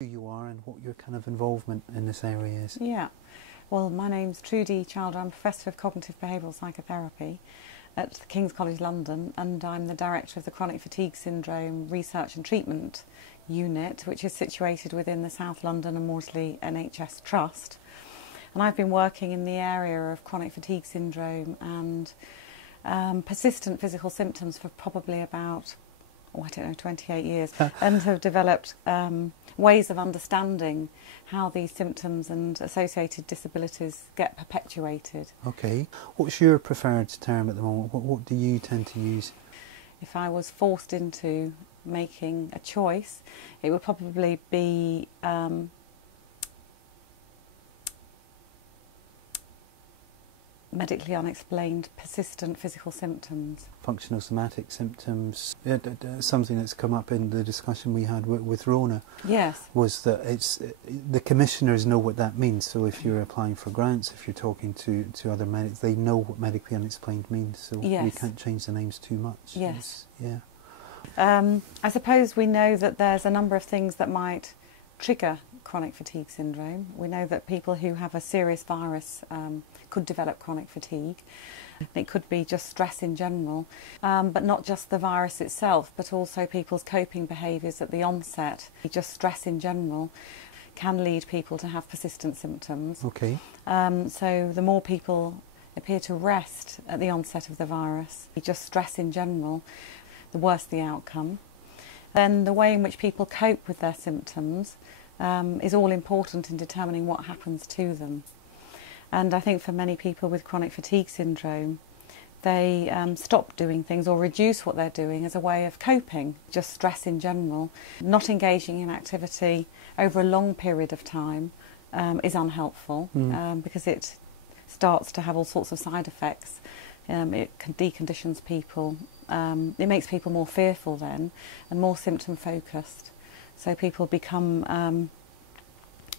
Who you are and what your kind of involvement in this area is. Yeah, well, my name's Trudie Chalder. I'm Professor of Cognitive Behavioural Psychotherapy at the King's College London, and I'm the Director of the Chronic Fatigue Syndrome Research and Treatment Unit, which is situated within the South London and Maudsley NHS Trust. And I've been working in the area of chronic fatigue syndrome and persistent physical symptoms for probably about, 28 years, and have developed ways of understanding how these symptoms and associated disabilities get perpetuated. Okay. What's your preferred term at the moment? What do you tend to use? If I was forced into making a choice, it would probably be medically unexplained persistent physical symptoms. Functional somatic symptoms. Something that's come up in the discussion we had with Rona. Yes. Was that the commissioners know what that means. So if you're applying for grants, if you're talking to other medics, they know what medically unexplained means. So yes. You can't change the names too much. Yes. Yeah. I suppose we know that there's a number of things that might trigger chronic fatigue syndrome. We know that people who have a serious virus could develop chronic fatigue. It could be just stress in general, but not just the virus itself, but also people's coping behaviours at the onset. Just stress in general can lead people to have persistent symptoms. Okay. So the more people appear to rest at the onset of the virus, just stress in general, the worse the outcome. Then the way in which people cope with their symptoms is all important in determining what happens to them. And I think for many people with chronic fatigue syndrome, they stop doing things or reduce what they're doing as a way of coping, just stress in general. Not engaging in activity over a long period of time is unhelpful because it starts to have all sorts of side effects. It deconditions people. It makes people more fearful then and more symptom focused. So people become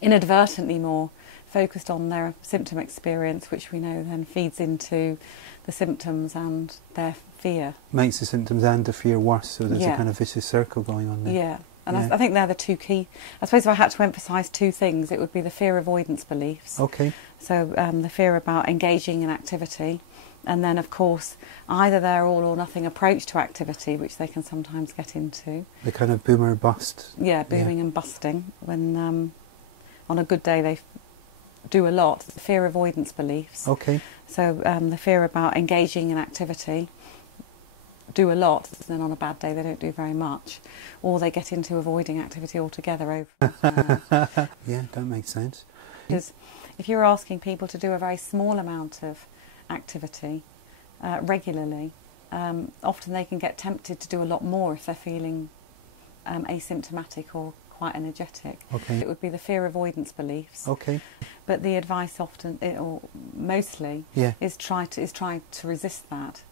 inadvertently more focused on their symptom experience, which we know then feeds into the symptoms and their fear. Makes the symptoms and the fear worse, so there's a kind of vicious circle going on there. Yeah, and I think they're the two key. I suppose if I had to emphasise two things, it would be the fear avoidance beliefs. Okay. So the fear about engaging in activity, and then of course either their all or nothing approach to activity, which they can sometimes get into. The kind of boomer bust. Yeah, booming and busting, when on a good day they do a lot. The fear avoidance beliefs. Okay. So the fear about engaging in activity, do a lot, then on a bad day they don't do very much, or they get into avoiding activity altogether over. Yeah, that makes sense. Because if you're asking people to do a very small amount of activity regularly, often they can get tempted to do a lot more if they're feeling asymptomatic or quite energetic. Okay. It would be the fear avoidance beliefs. Okay. But the advice often, or mostly, is try to resist that,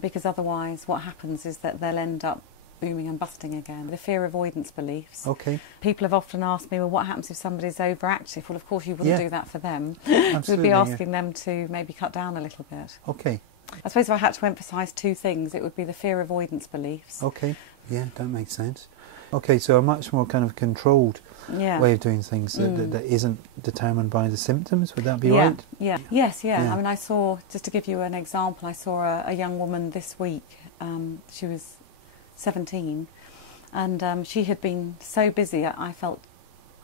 because otherwise what happens is that they'll end up booming and busting again. The fear avoidance beliefs. Okay. People have often asked me, well, what happens if somebody's overactive? Well, of course you wouldn't do that for them. Absolutely, We'd be asking them to maybe cut down a little bit. Okay. I suppose if I had to emphasise two things, it would be the fear avoidance beliefs. Okay. Yeah, that makes sense. Okay, so a much more kind of controlled way of doing things that isn't determined by the symptoms, would that be right? Yeah. Yes, yeah. I mean, I saw, just to give you an example, I saw a young woman this week. She was 17, and she had been so busy I felt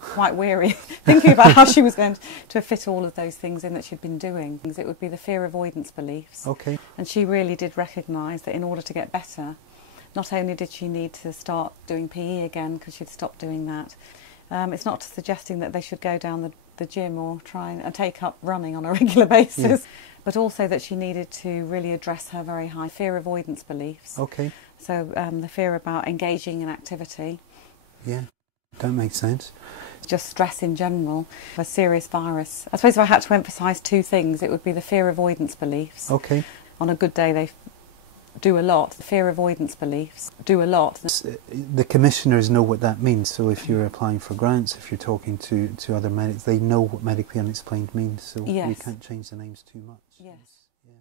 quite weary thinking about how she was going to fit all of those things in that she'd been doing. It would be the fear avoidance beliefs. Okay. And she really did recognise that in order to get better, not only did she need to start doing PE again because she'd stopped doing that, it's not suggesting that they should go down the gym or try and take up running on a regular basis, but also that she needed to really address her very high fear avoidance beliefs. Okay. So the fear about engaging in activity. Yeah, that makes sense. Just stress in general, a serious virus. I suppose if I had to emphasise two things, it would be the fear avoidance beliefs. Okay. On a good day they do a lot. The fear avoidance beliefs do a lot. The commissioners know what that means. So if you're applying for grants, if you're talking to other medics, they know what medically unexplained means. So you can't change the names too much. Yes. Yeah.